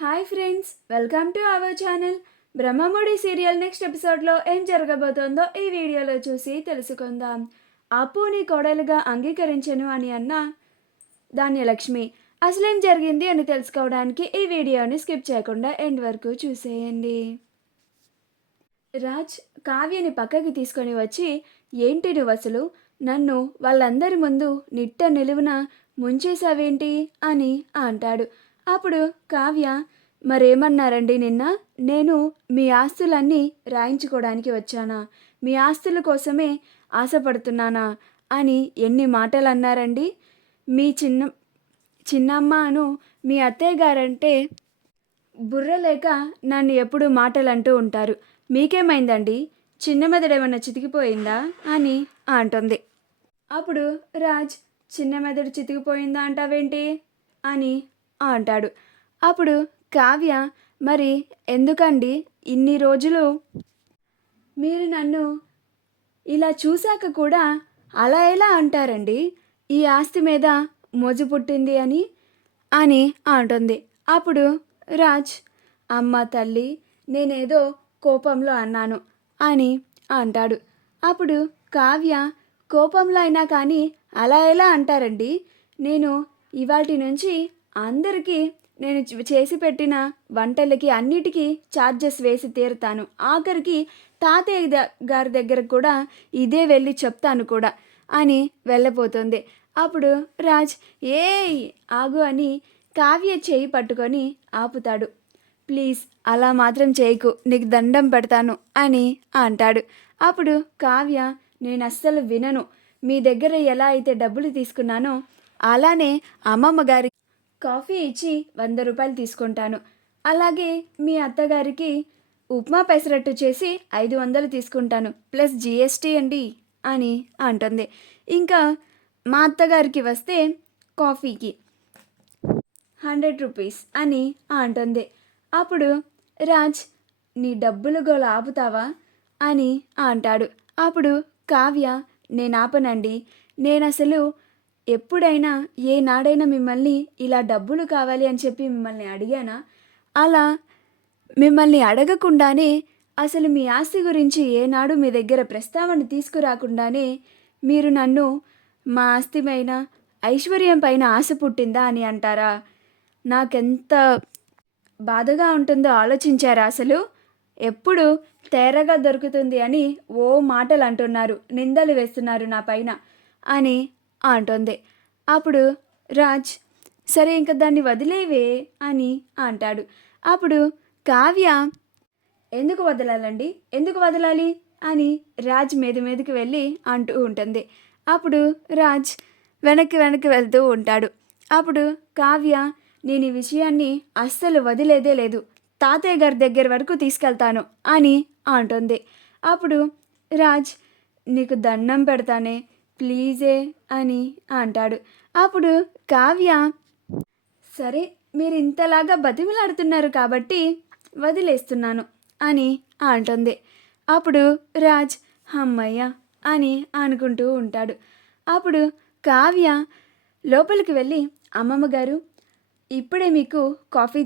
Hi friends, welcome to our channel. Brahmamudi serial next ఎపిసోడ్లో ఏం జరగబోతోందో ఈ వీడియోలో చూసి తెలుసుకుందాం. అప్పుని కోడలుగా అంగీకరించను అని అన్న ధాన్యలక్ష్మి అసలేం జరిగింది అని తెలుసుకోవడానికి ఈ వీడియోని స్కిప్ చేయకుండా ఎండ్ వరకు చూసేయండి. రాజ్ కావ్యని పక్కకి తీసుకొని వచ్చి, ఏంటి నువ్వు అసలు నన్ను వాళ్ళందరి ముందు నిట్ట నిలువున ముంచేశావేంటి అని అంటాడు. అప్పుడు కావ్య, మరేమన్నారండి నిన్న? నేను మీ ఆస్తులన్నీ రాయించుకోవడానికి వచ్చానా? మీ ఆస్తుల కోసమే ఆశపడుతున్నానా అని ఎన్ని మాటలు అన్నారండి? మీ చిన్నమ్మను మీ అత్తయ్య గారంటే బుర్ర లేక నన్ను ఎప్పుడు మాటలు అంటూ ఉంటారు. మీకేమైందండి? చిన్న మెదడేమన్నా చితికిపోయిందా అని అంటుంది. అప్పుడు రాజ్, చిన్న మెదడు చితికిపోయిందా అంటావేంటి అని అంటాడు. అప్పుడు కావ్య, మరి ఎందుకండి ఇన్ని రోజులు మీరు నన్ను ఇలా చూశాక కూడా అలా ఎలా అంటారండి? ఈ ఆస్తి మీద మోజు పుట్టింది అని అని అంటుంది. అప్పుడు రాజ్, అమ్మ తల్లి, నేనేదో కోపంలో అన్నాను అని అంటాడు. అప్పుడు కావ్య, కోపంలో అయినా కానీ అలా ఎలా అంటారండి? నేను ఇవాటి నుంచి అందరికీ నేను చేసి పెట్టిన వంటలకి అన్నిటికీ ఛార్జెస్ వేసి తీరుతాను. ఆఖరికి తాతయ్య గారి దగ్గర కూడా ఇదే వెళ్ళి చెప్తాను కూడా అని వెళ్ళబోతుంది. అప్పుడు రాజ్, ఏయ్ ఆగు అని కావ్య చేయి పట్టుకొని ఆపుతాడు. ప్లీజ్ అలా మాత్రం చేయకు, నీకు దండం పెడతాను అని అంటాడు. అప్పుడు కావ్య, నేను అస్సలు వినను. మీ దగ్గర ఎలా అయితే డబ్బులు తీసుకున్నానో అలానే అమ్మమ్మ గారికి కాఫీ ఇచ్చి 100 రూపాయలు తీసుకుంటాను. అలాగే మీ అత్తగారికి ఉప్మా పెసరట్టు చేసి 500 తీసుకుంటాను, ప్లస్ జిఎస్టీ అండి అని అంటుంది. ఇంకా మా అత్తగారికి వస్తే కాఫీకి 100 రూపీస్ అని అంటుంది. అప్పుడు రాజ్, నీ డబ్బులు గోల ఆపుతావా అని అంటాడు. అప్పుడు కావ్య, నేను ఆపనండి. నేను అసలు ఎప్పుడైనా ఏనాడైనా మిమ్మల్ని ఇలా డబ్బులు కావాలి అని చెప్పి మిమ్మల్ని అడిగానా? అలా మిమ్మల్ని అడగకుండానే, అసలు మీ ఆస్తి గురించి ఏనాడు మీ దగ్గర ప్రస్తావన తీసుకురాకుండానే మీరు నన్ను మా ఆస్తి పైన, ఐశ్వర్యం పైన ఆశ పుట్టిందా అని అంటారా? నాకెంత బాధగా ఉంటుందో ఆలోచించారా? అసలు ఎప్పుడు తేరగా దొరుకుతుంది అని ఓ మాటలు అంటున్నారు, నిందలు వేస్తున్నారు నా పైన అని అంటుంది. అప్పుడు రాజ్, సరే ఇంకా దాన్ని వదిలేవే అని అంటాడు. అప్పుడు కావ్య, ఎందుకు వదలాలండి, ఎందుకు వదలాలి అని రాజ్ మీదకి వెళ్ళి అంటూ ఉంటుంది. అప్పుడు రాజ్ వెనక్కి వెళ్తూ ఉంటాడు. అప్పుడు కావ్య, నేను ఈ విషయాన్ని అస్సలు వదిలేదే లేదు, తాతయ్య గారి దగ్గర వరకు తీసుకెళ్తాను అని అంటుంది. అప్పుడు రాజ్, నీకు దండం పెడతానే, ప్లీజే అని అంటాడు. అప్పుడు కావ్య, సరే మీరు ఇంతలాగా బతిమలాడుతున్నారు కాబట్టి వదిలేస్తున్నాను అని అంటుంది. అప్పుడు రాజ్, అమ్మయ్య అని అనుకుంటూ ఉంటాడు. అప్పుడు కావ్య లోపలికి వెళ్ళి, అమ్మమ్మ గారు, ఇప్పుడే మీకు కాఫీ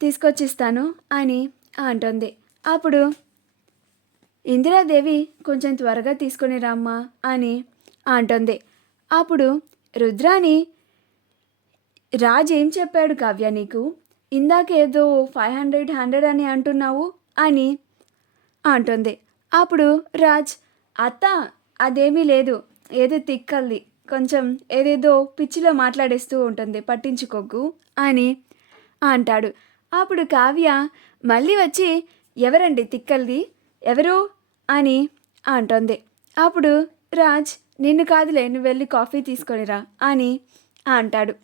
తీసుకొచ్చిస్తాను అని అంటుంది. అప్పుడు ఇందిరాదేవి, కొంచెం త్వరగా తీసుకొని రామ్మా అని అంటుంది. అప్పుడు రుద్రాని, రాజ్ ఏం చెప్పాడు కావ్య నీకు? ఇందాకేదో 500 అని అంటున్నావు అని అంటుంది. అప్పుడు రాజ్, అత్త అదేమీ లేదు, ఏదో తిక్కల్ది, కొంచెం ఏదేదో పిచ్చిలో మాట్లాడేస్తూ ఉంటుంది, పట్టించుకోకు అని అంటాడు. అప్పుడు కావ్య మళ్ళీ వచ్చి, ఎవరండి తిక్కల్ది, ఎవరు అని అంటుంది. అప్పుడు రాజ్, నిన్ను కాదులే, నువ్వు వెళ్ళి కాఫీ తీసుకొనిరా అని అంటాడు.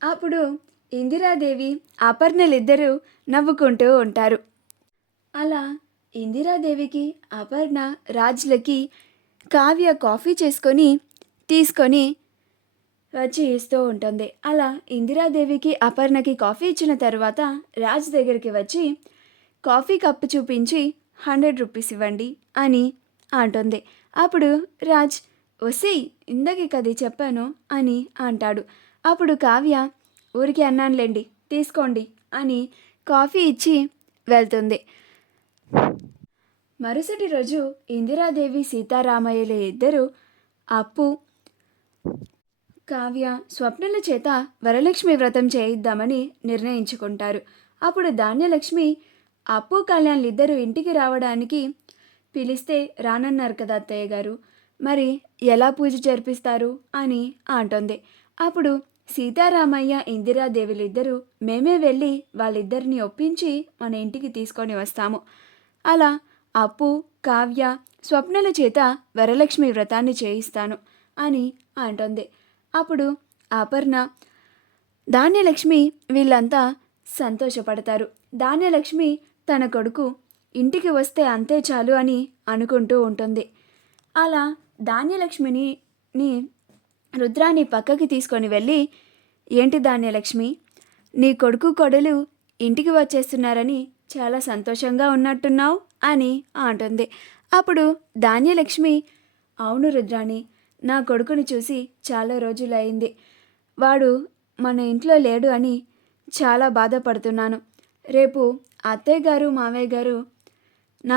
అప్పుడు ఇందిరాదేవి అపర్ణలిద్దరూ నవ్వుకుంటూ ఉంటారు. అలా ఇందిరాదేవికి, అపర్ణ, రాజ్లకి కావ్య కాఫీ తీసుకొని వచ్చి ఇస్తూ ఉంటుంది. అలా ఇందిరాదేవికి, అపర్ణకి కాఫీ ఇచ్చిన తర్వాత రాజ్ దగ్గరికి వచ్చి కాఫీ కప్పు చూపించి 100 రూపీస్ ఇవ్వండి అని అంటుంది. అప్పుడు రాజ్, వసేయ్ ఇందాకే కది చెప్పాను అని అంటాడు. అప్పుడు కావ్య, ఊరికి అన్నానులేండి, తీసుకోండి అని కాఫీ ఇచ్చి వెళ్తుంది. మరుసటి రోజు ఇందిరాదేవి సీతారామయ్యలు ఇద్దరు అప్పు కావ్య స్వప్నల చేత వరలక్ష్మి వ్రతం చేయిద్దామని నిర్ణయించుకుంటారు. అప్పుడు ధాన్యలక్ష్మి అప్పు కళ్యాణ్లు ఇద్దరు ఇంటికి రావడానికి పిలిస్తే రానన్నారు కదా అత్తయ్య గారు, మరి ఎలా పూజ జరిపిస్తారు అని అంటుంది. అప్పుడు సీతారామయ్య ఇందిరాదేవులిద్దరూ మేమే వెళ్ళి వాళ్ళిద్దరిని ఒప్పించి మన ఇంటికి తీసుకొని వస్తాము. అలా అప్పు కావ్య స్వప్నల చేత వరలక్ష్మి వ్రతాన్ని చేయిస్తాను అని అంటుంది. అప్పుడు అపర్ణ ధాన్యలక్ష్మి వీళ్ళంతా సంతోషపడతారు. ధాన్యలక్ష్మి తన కొడుకు ఇంటికి వస్తే అంతే చాలు అని అనుకుంటూ ఉంటుంది. అలా ధాన్యలక్ష్మిని రుద్రాని పక్కకి తీసుకొని వెళ్ళి, ఏంటి ధాన్యలక్ష్మి, నీ కొడుకు కొడలు ఇంటికి వచ్చేస్తున్నారని చాలా సంతోషంగా ఉన్నట్టున్నావు అని అంటుంది. అప్పుడు ధాన్యలక్ష్మి, అవును రుద్రాణి, నా కొడుకుని చూసి చాలా రోజులైంది. వాడు మన ఇంట్లో లేడు అని చాలా బాధపడుతున్నాను. రేపు అత్తయ్య గారు మావయ్య గారు నా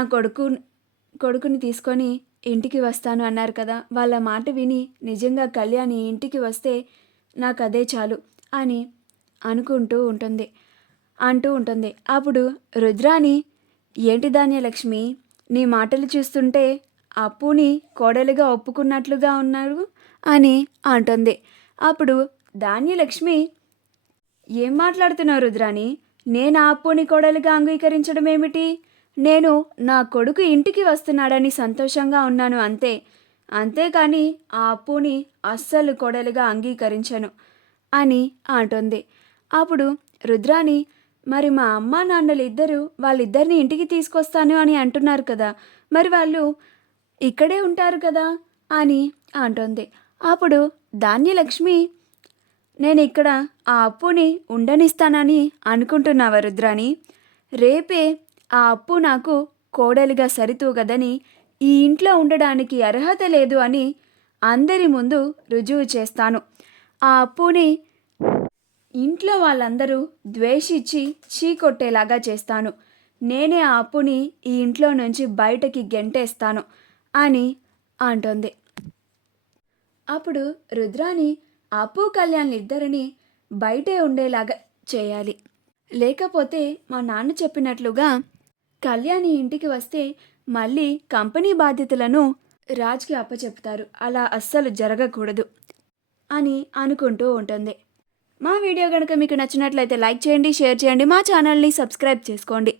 కొడుకుని తీసుకొని ఇంటికి వస్తాను అన్నారు కదా, వాళ్ళ మాట విని నిజంగా కళ్యాణి ఇంటికి వస్తే నాకు అదే చాలు అని అంటూ ఉంటుంది. అప్పుడు రుద్రాని, ఏంటి ధాన్యలక్ష్మి, నీ మాటలు చూస్తుంటే అప్పుని కోడలుగా ఒప్పుకున్నట్లుగా ఉన్నారు అని అంటుంది. అప్పుడు ధాన్యలక్ష్మి, ఏం మాట్లాడుతున్నావు రుద్రాని, నేను ఆ అప్పుని కోడలుగా అంగీకరించడం ఏమిటి? నేను నా కొడుకు ఇంటికి వస్తున్నాడని సంతోషంగా ఉన్నాను అంతేకాని ఆ అప్పుని అస్సలు కోడలుగా అంగీకరించను అని అంటుంది. అప్పుడు రుద్రాని, మరి మా అమ్మ నాన్నలు ఇద్దరు వాళ్ళిద్దరిని ఇంటికి తీసుకొస్తాను అని అంటున్నారు కదా, మరి వాళ్ళు ఇక్కడే ఉంటారు కదా అని అంటుంది. అప్పుడు ధాన్యలక్ష్మి, నేను ఇక్కడ ఆ అప్పుని ఉండనిస్తానని అనుకుంటున్నావా రుద్రాని? రేపే ఆ అప్పు నాకు కోడలిగా సరితూగదని, ఈ ఇంట్లో ఉండడానికి అర్హత లేదు అని అందరి ముందు రుజువు చేస్తాను. ఆ అప్పుని ఇంట్లో వాళ్ళందరూ ద్వేషించి చీకొట్టేలాగా చేస్తాను. నేనే ఆ అప్పుని ఈ ఇంట్లో నుంచి బయటకి గెంటేస్తాను అని అంటుంది. అప్పుడు రుద్రాని, అప్పు కళ్యాణ్ ఇద్దరిని బయటే ఉండేలాగా చేయాలి, లేకపోతే మా నాన్న చెప్పినట్లుగా కళ్యాణి ఇంటికి వస్తే మళ్ళీ కంపెనీ బాధ్యతలను రాజ్కి అప్పచెప్తారు, అలా అస్సలు జరగకూడదు అని అనుకుంటూ ఉంటుంది. మా వీడియో కనుక మీకు నచ్చినట్లయితే లైక్ చేయండి, షేర్ చేయండి, మా ఛానల్ని సబ్స్క్రైబ్ చేసుకోండి.